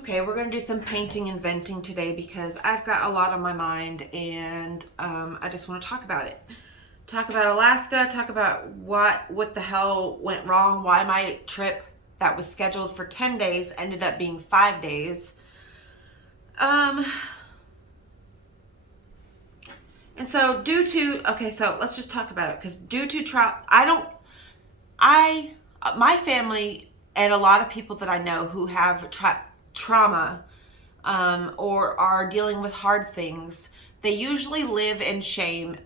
Okay, we're going to do some painting and venting today because I've got a lot on my mind and I just want to talk about it. Talk about Alaska, talk about what the hell went wrong, why my trip that was scheduled for 10 days ended up being 5 days. Um, and so so let's just talk about it because my family and a lot of people that I know who have trauma or are dealing with hard things, they usually live in shame,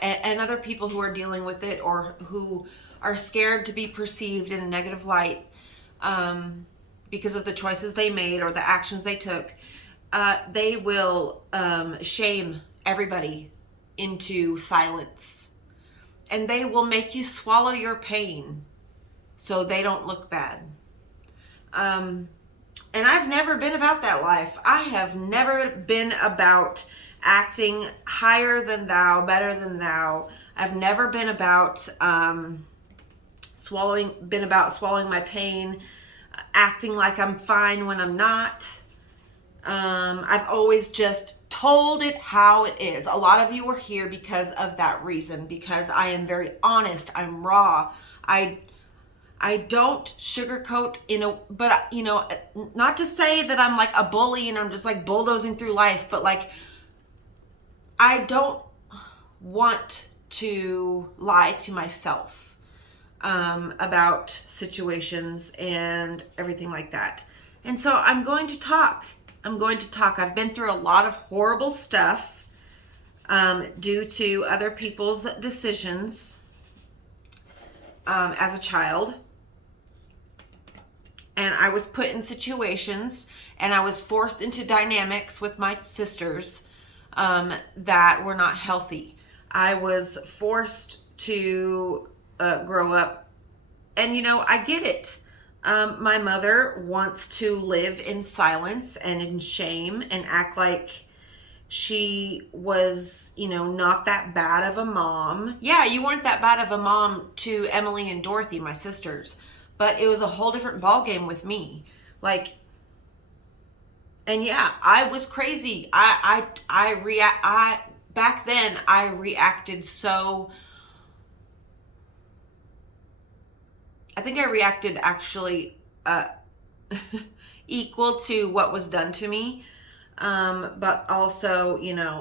and other people who are dealing with it or who are scared to be perceived in a negative light because of the choices they made or the actions they took, they will shame everybody into silence. And they will make you swallow your pain so they don't look bad. And I've never been about that life. I have never been about acting higher than thou, better than thou. I've never been about swallowing my pain, acting like I'm fine when I'm not. I've always just told it how it is. A lot of you are here because of that reason, because I am very honest. I'm raw. I don't sugarcoat but not to say that I'm like a bully and I'm just like bulldozing through life, but like I don't want to lie to myself about situations and everything like that. And so I'm going to talk. I've been through a lot of horrible stuff due to other people's decisions as a child. And I was put in situations and I was forced into dynamics with my sisters that were not healthy. I was forced to grow up, and I get it. My mother wants to live in silence and in shame and act like she was, not that bad of a mom. Yeah, you weren't that bad of a mom to Emily and Dorothy, my sisters. But it was a whole different ballgame with me. And yeah, I was crazy. Back then I reacted so. I think I reacted actually equal to what was done to me. But also,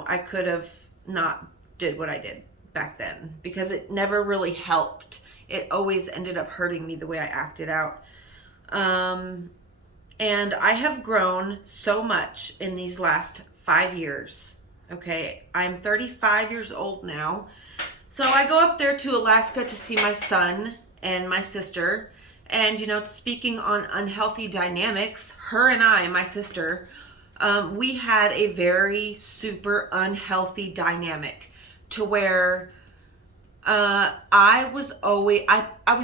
I could have not did what I did back then because it never really helped. It always ended up hurting me the way I acted out. And I have grown so much in these last 5 years. Okay, I'm 35 years old now. So I go up there to Alaska to see my son and my sister. And, speaking on unhealthy dynamics, her and I, my sister, we had a very super unhealthy dynamic to where I was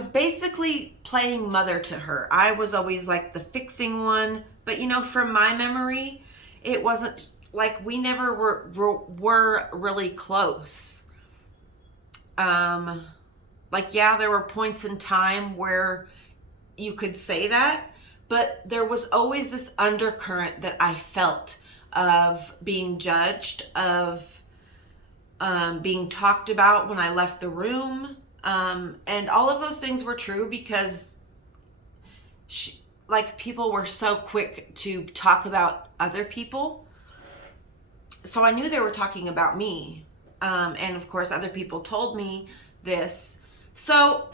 basically playing mother to her. I was always like the fixing one, but from my memory, it wasn't like we never were really close. There were points in time where you could say that, but there was always this undercurrent that I felt of being judged, of being talked about when I left the room. And all of those things were true because people were so quick to talk about other people. So I knew they were talking about me. And of course, other people told me this. So,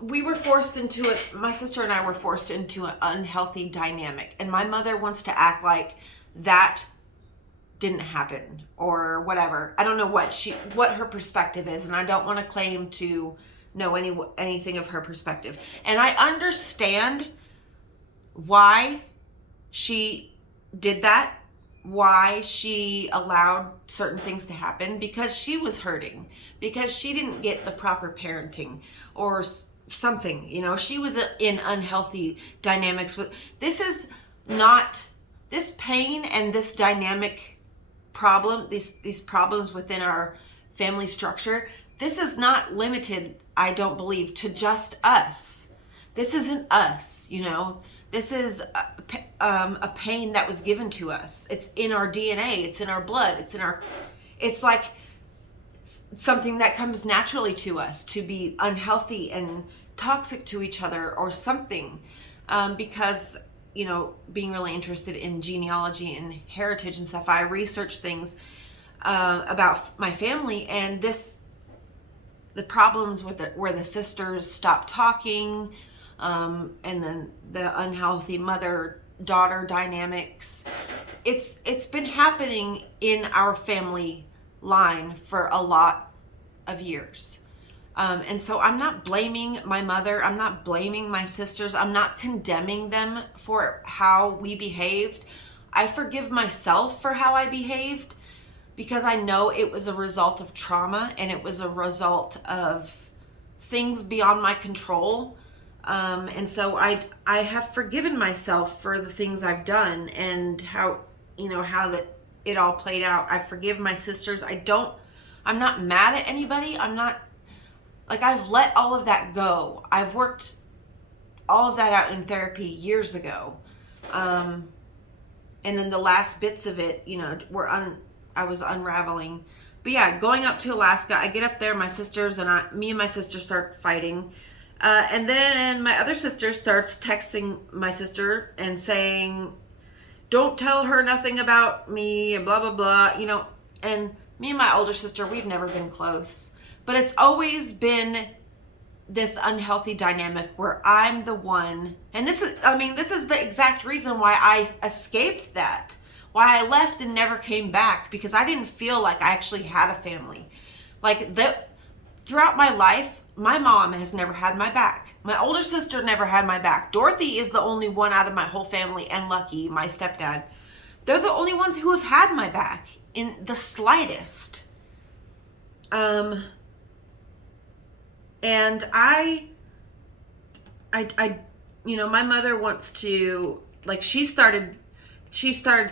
we were forced into it. My sister and I were forced into an unhealthy dynamic. And my mother wants to act like that didn't happen or whatever. I don't know what her perspective is, and I don't want to claim to know anything of her perspective. And I understand why she did that, why she allowed certain things to happen, because she was hurting, because she didn't get the proper parenting or something. She was in unhealthy dynamics with this pain and this dynamic problem, these problems within our family structure. This is not limited, I don't believe, to just us. This isn't us, you know. This is a pain that was given to us. It's in our DNA. It's in our blood. It's like something that comes naturally to us to be unhealthy and toxic to each other or something. Because, you know, being really interested in genealogy and heritage and stuff, I researched things about my family, and the problems with where the sisters stopped talking, and then the unhealthy mother-daughter dynamics. It's been happening in our family line for a lot of years. And so I'm not blaming my mother. I'm not blaming my sisters. I'm not condemning them for how we behaved. I forgive myself for how I behaved, because I know it was a result of trauma, and it was a result of things beyond my control. And so I have forgiven myself for the things I've done and how, you know, how that it all played out. I forgive my sisters. I'm not mad at anybody. I've let all of that go. I've worked all of that out in therapy years ago. And then the last bits of it, you know, I was unraveling. But yeah, going up to Alaska, I get up there, my sisters and me and my sister start fighting. And then my other sister starts texting my sister and saying, don't tell her nothing about me and blah, blah, blah, you know. And me and my older sister, we've never been close. But it's always been this unhealthy dynamic where I'm the one, and this is the exact reason why I escaped that. Why I left and never came back, because I didn't feel like I actually had a family. Throughout my life, my mom has never had my back. My older sister never had my back. Dorothy is the only one out of my whole family, and Lucky, my stepdad. They're the only ones who have had my back in the slightest. And I, you know, my mother wants to, she started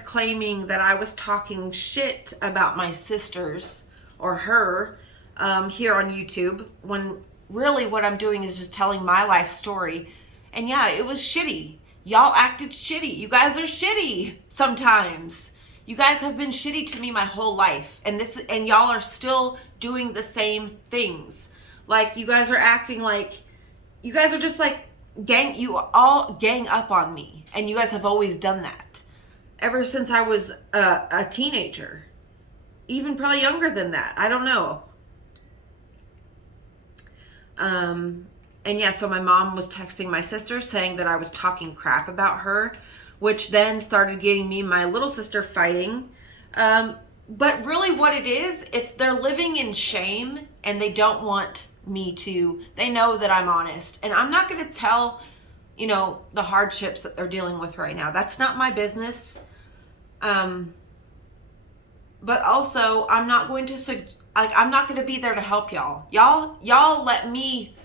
claiming that I was talking shit about my sisters or her here on YouTube, when really what I'm doing is just telling my life story. And yeah, it was shitty. Y'all acted shitty. You guys are shitty sometimes. You guys have been shitty to me my whole life. And y'all are still doing the same things. Like, you guys are acting like, you guys are just like, you all gang up on me. And you guys have always done that. Ever since I was a teenager. Even probably younger than that. I don't know. And yeah, so my mom was texting my sister saying that I was talking crap about her, which then started getting me and my little sister fighting. But really what it is, they're living in shame, and they don't want me to. They know that I'm honest, and I'm not going to tell, you know, the hardships that they're dealing with right now. That's not my business. But also I'm not going to I'm not going to be there to help y'all. Y'all let me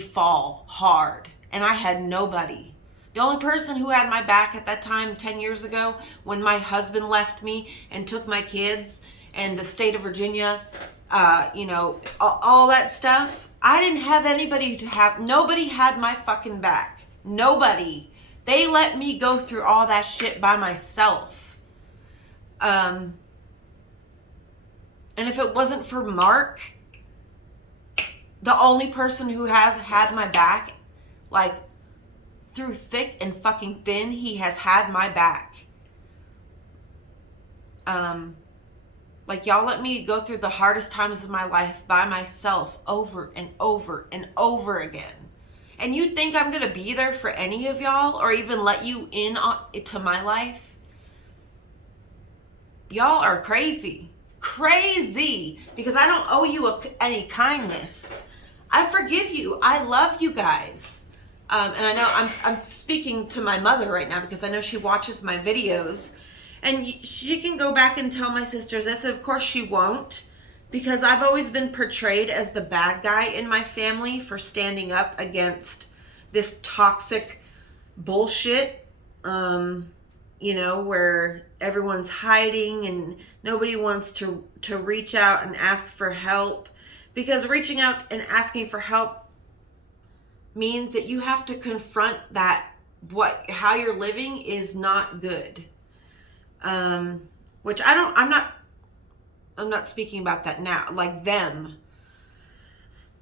fall hard, and I had nobody. The only person who had my back at that time, 10 years ago, when my husband left me and took my kids, and the state of Virginia, you know, all that stuff, I didn't have anybody nobody had my fucking back. Nobody. They let me go through all that shit by myself. And if it wasn't for Mark, the only person who has had my back, through thick and fucking thin, he has had my back. Y'all let me go through the hardest times of my life by myself over and over and over again. And you think I'm going to be there for any of y'all, or even let you in to my life? Y'all are crazy. Crazy. Because I don't owe you any kindness. I forgive you. I love you guys. And I know I'm speaking to my mother right now, because I know she watches my videos. And she can go back and tell my sisters this. Of course she won't, because I've always been portrayed as the bad guy in my family for standing up against this toxic bullshit, you know, where everyone's hiding and nobody wants to reach out and ask for help, Because reaching out and asking for help means that you have to confront that how you're living is not good. Which I'm not speaking about that now, like them.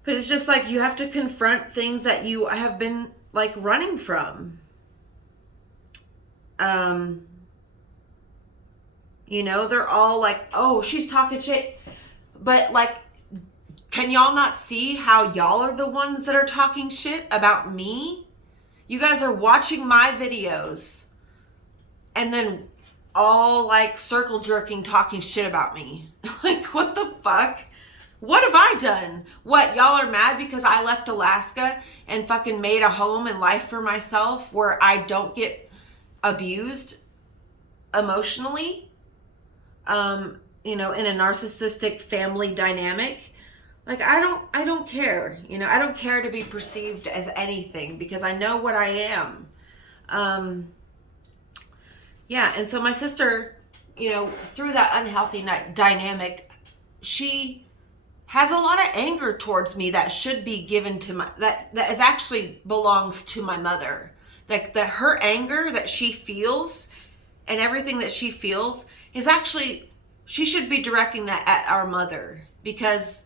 But it's just like you have to confront things that you have been like running from. You know, they're all like, oh, she's talking shit. But like, can y'all not see how y'all are the ones that are talking shit about me? You guys are watching my videos and then all like circle jerking, talking shit about me. Like, what the fuck? What have I done? What, y'all are mad because I left Alaska and fucking made a home and life for myself where I don't get abused emotionally? You know, in a narcissistic family dynamic. Like, I don't care. You know, I don't care to be perceived as anything because I know what I am. Yeah, and so my sister, you know, through that unhealthy dynamic, she has a lot of anger towards me that should be given to that is actually belongs to my mother. Like, that her anger that she feels and everything that she feels is actually, she should be directing that at our mother, because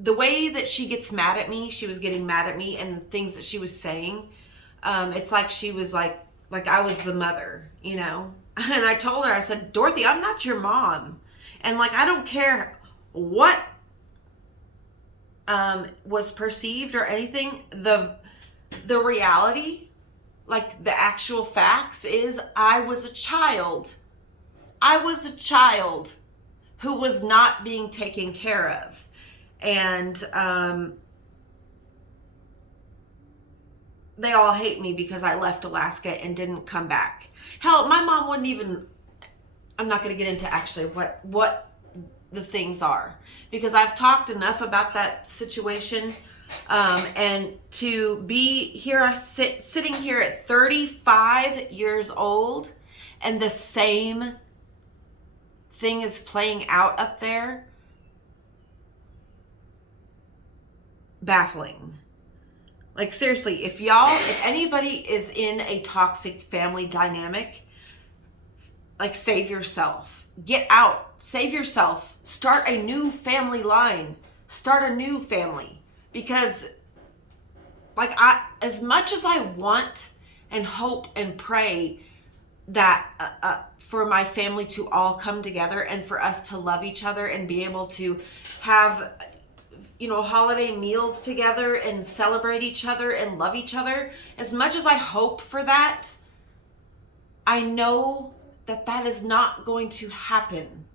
the way that she gets mad at me, she was getting mad at me and the things that she was saying, it's like she was like I was the mother, you know? And I told her, I said, Dorothy, I'm not your mom. And like, I don't care what was perceived or anything. The reality, like the actual facts, is I was a child. I was a child who was not being taken care of. And they all hate me because I left Alaska and didn't come back. Hell, my mom wouldn't even, I'm not going to get into actually what the things are, because I've talked enough about that situation. And to be here, sitting here at 35 years old, and the same thing is playing out up there, baffling. Like, seriously, if anybody is in a toxic family dynamic, like, save yourself. Get out. Save yourself. Start a new family line. Start a new family. Because, like, as much as I want and hope and pray that for my family to all come together and for us to love each other and be able to have, you know, holiday meals together and celebrate each other and love each other, as much as I hope for that, I know that that is not going to happen.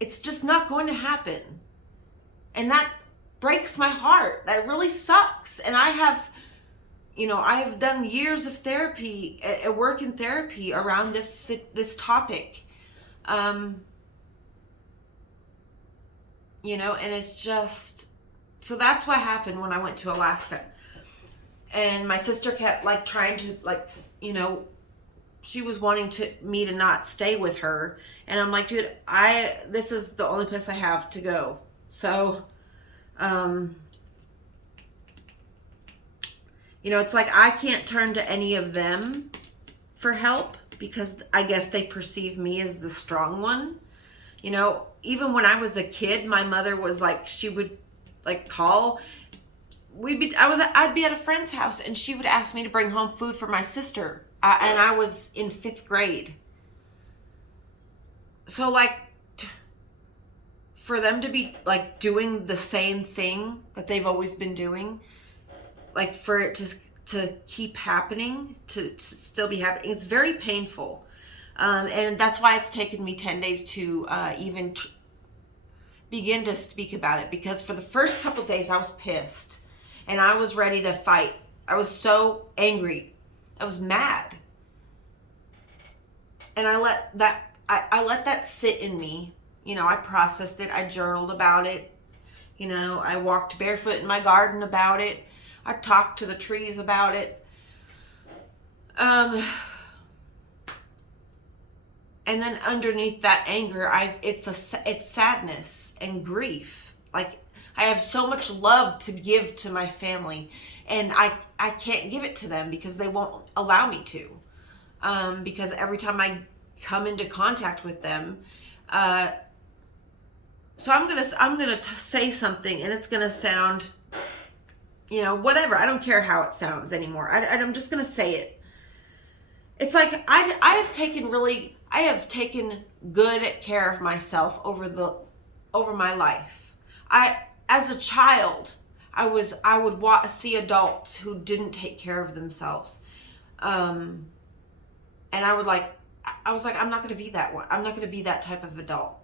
It's just not going to happen. And that breaks my heart. That really sucks. And I have, you know, I have done years of therapy, work in therapy around this topic. You know, and it's just, so that's what happened when I went to Alaska. And my sister kept like trying to, like, you know, she was wanting me to not stay with her. And I'm like, dude, this is the only place I have to go. So, you know, it's like I can't turn to any of them for help because I guess they perceive me as the strong one. You know, even when I was a kid, my mother was like, she would like call. I'd be at a friend's house and she would ask me to bring home food for my sister. And I was in 5th grade. So like, for them to be like doing the same thing that they've always been doing, like for it to keep happening, to still be happening, it's very painful. And that's why it's taken me 10 days to even begin to speak about it. Because for the first couple of days I was pissed and I was ready to fight. I was so angry. I was mad. And I let that sit in me. You know, I processed it. I journaled about it. You know, I walked barefoot in my garden about it. I talked to the trees about it. And then underneath that anger, it's sadness and grief. Like, I have so much love to give to my family, and I can't give it to them because they won't allow me to. Because every time I come into contact with them, so I'm gonna say something, and it's gonna sound, whatever. I don't care how it sounds anymore. I'm just gonna say it. It's like I have taken good care of myself over my life. As a child, I would see adults who didn't take care of themselves, and I was like, I'm not going to be that one. I'm not going to be that type of adult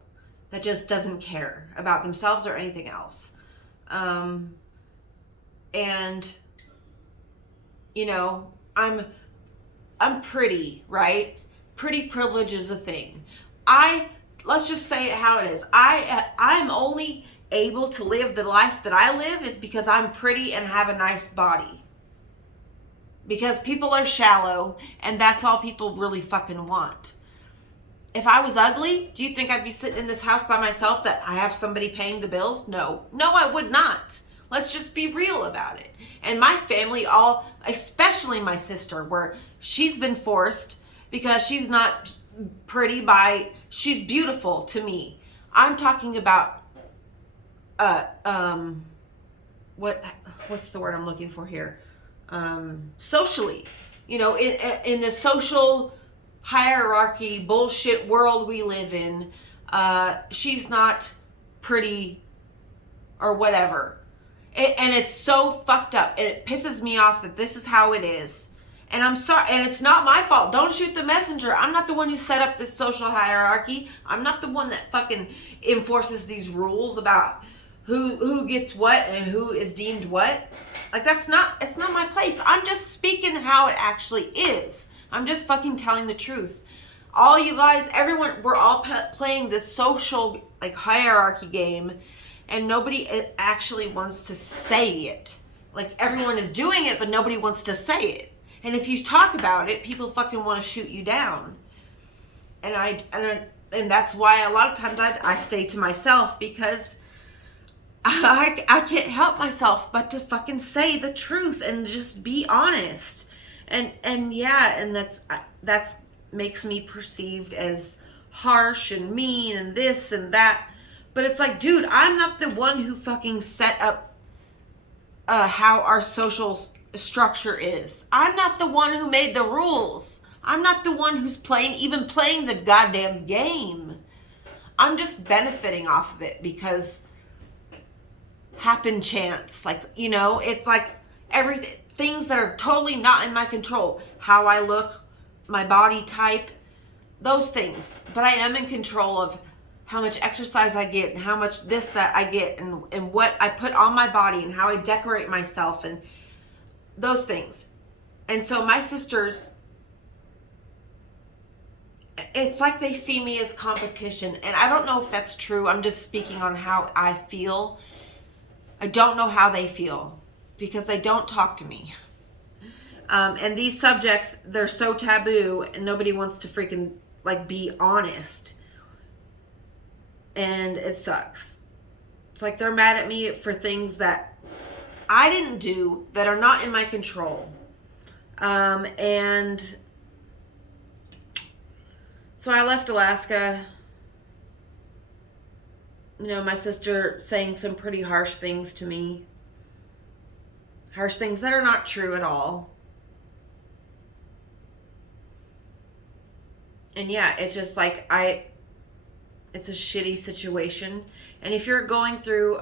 that just doesn't care about themselves or anything else. And I'm pretty, right? Pretty privilege is a thing. Let's just say it how it is. I'm only able to live the life that I live is because I'm pretty and have a nice body. Because people are shallow, and that's all people really fucking want. If I was ugly, do you think I'd be sitting in this house by myself that I have somebody paying the bills? No, I would not. Let's just be real about it. And my family, especially my sister, where she's been forced because she's not pretty she's beautiful to me. I'm talking about, what's the word I'm looking for here? Socially, in the social hierarchy bullshit world we live in, she's not pretty or whatever. And it's so fucked up, and it pisses me off that this is how it is. And I'm sorry, and it's not my fault. Don't shoot the messenger. I'm not the one who set up this social hierarchy. I'm not the one that fucking enforces these rules about who gets what and who is deemed what. Like, it's not my place. I'm just speaking how it actually is. I'm just fucking telling the truth. All you guys, everyone, we're all playing this social hierarchy game, and nobody actually wants to say it. Like, everyone is doing it, but nobody wants to say it. And if you talk about it, people fucking want to shoot you down. And that's why a lot of times I stay to myself, because I can't help myself but to fucking say the truth and just be honest. And that's makes me perceived as harsh and mean and this and that. But it's like, dude, I'm not the one who fucking set up how our social structure is. I'm not the one who made the rules. I'm not the one who's playing the goddamn game. I'm just benefiting off of it because happen chance. It's like everything, things that are totally not in my control. How I look, my body type, those things. But I am in control of how much exercise I get and how much that I get and what I put on my body and how I decorate myself and those things. And so my sisters, it's like they see me as competition. And I don't know if that's true. I'm just speaking on how I feel. I don't know how they feel because they don't talk to me. And these subjects, they're so taboo and nobody wants to freaking be honest. And it sucks. It's like they're mad at me for things that I didn't do that are not in my control. And so I left Alaska. My sister saying some pretty harsh things to me. Harsh things that are not true at all. And yeah, it's just it's a shitty situation. And if you're going through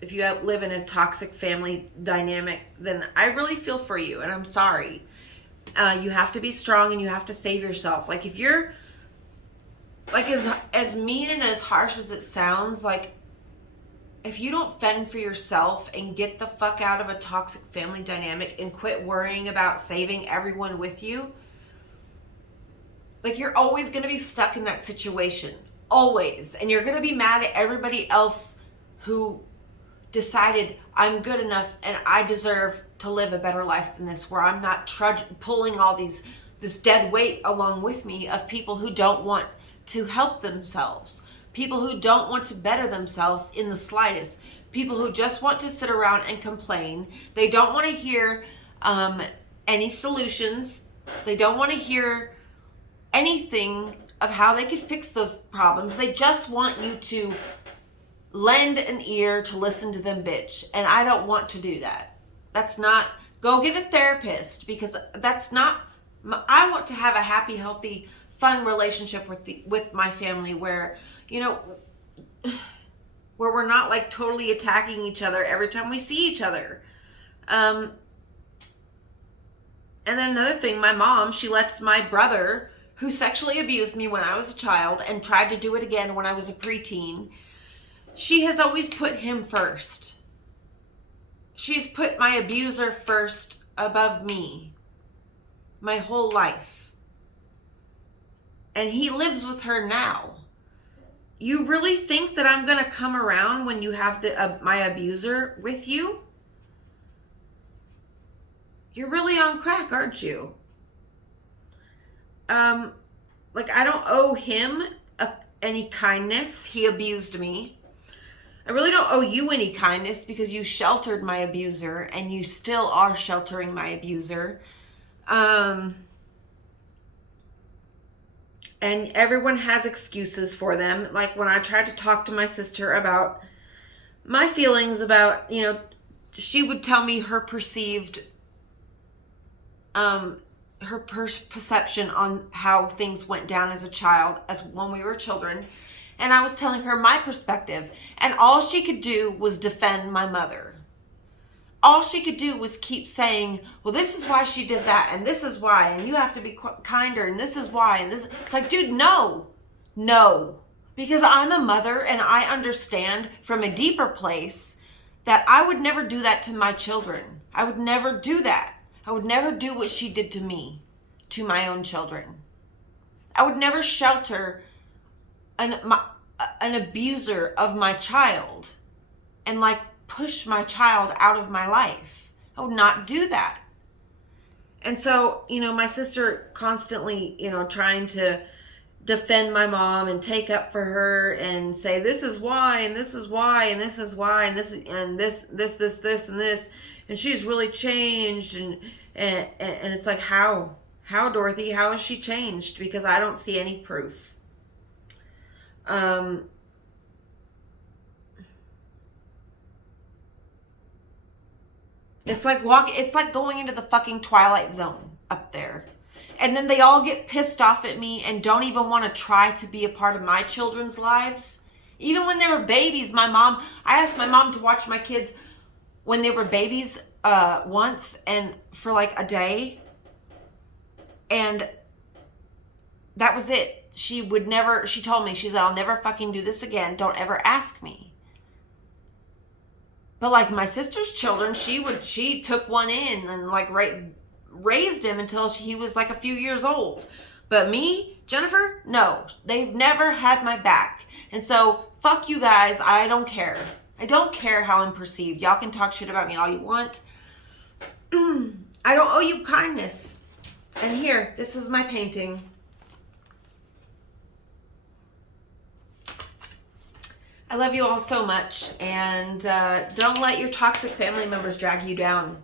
if you live in a toxic family dynamic, then I really feel for you, and I'm sorry. You have to be strong and you have to save yourself. If you're as mean and as harsh as it sounds, if you don't fend for yourself and get the fuck out of a toxic family dynamic and quit worrying about saving everyone with you, you're always going to be stuck in that situation. Always. And you're going to be mad at everybody else who decided I'm good enough and I deserve to live a better life than this, where I'm not pulling all this this dead weight along with me of people who don't want to help themselves, people who don't want to better themselves in the slightest, people who just want to sit around and complain. They don't want to hear any solutions. They don't want to hear anything of how they could fix those problems. They just want you to lend an ear to listen to them bitch. And I don't want to do that. That's not, go get a therapist, because that's not, I want to have a happy, healthy, fun relationship with my family where, you know, where we're not like totally attacking each other every time we see each other. And then another thing, my mom, she lets my brother, who sexually abused me when I was a child and tried to do it again when I was a preteen, she has always put him first. She's put my abuser first above me my whole life. And he lives with her now. You really think that I'm going to come around when you have my abuser with you? You're really on crack, aren't you? Like, I don't owe him any kindness. He abused me. I really don't owe you any kindness because you sheltered my abuser and you still are sheltering my abuser. And everyone has excuses for them. Like when I tried to talk to my sister about my feelings about, you know, she would tell me her perceived, her perception on how things went down as a child, as when we were children. And I was telling her my perspective. And all she could do was defend my mother. All she could do was keep saying, well, this is why she did that. And this is why. And you have to be kinder. And this is why. And this, it's like, dude, no. Because I'm a mother and I understand from a deeper place that I would never do that to my children. I would never do that. I would never do what she did to me, to my own children. I would never shelter an abuser of my child and like push my child out of my life. I would not do that. And so, you know, my sister constantly, you know, trying to defend my mom and take up for her and say, this is why, and this is why, and this is why, and this, and this, and this. And she's really changed. And it's like, how, Dorothy, how has she changed? Because I don't see any proof. It's like going into the fucking Twilight Zone up there. And then they all get pissed off at me and don't even want to try to be a part of my children's lives. Even when they were babies, I asked my mom to watch my kids when they were babies once and for like a day. And that was it. She told me, she said, I'll never fucking do this again. Don't ever ask me. But like my sister's children, she took one in and like raised him until he was like a few years old. But me, Jennifer, no, they've never had my back. And so fuck you guys. I don't care. I don't care how I'm perceived. Y'all can talk shit about me all you want. I don't owe you kindness. And here, this is my painting. I love you all so much, and don't let your toxic family members drag you down.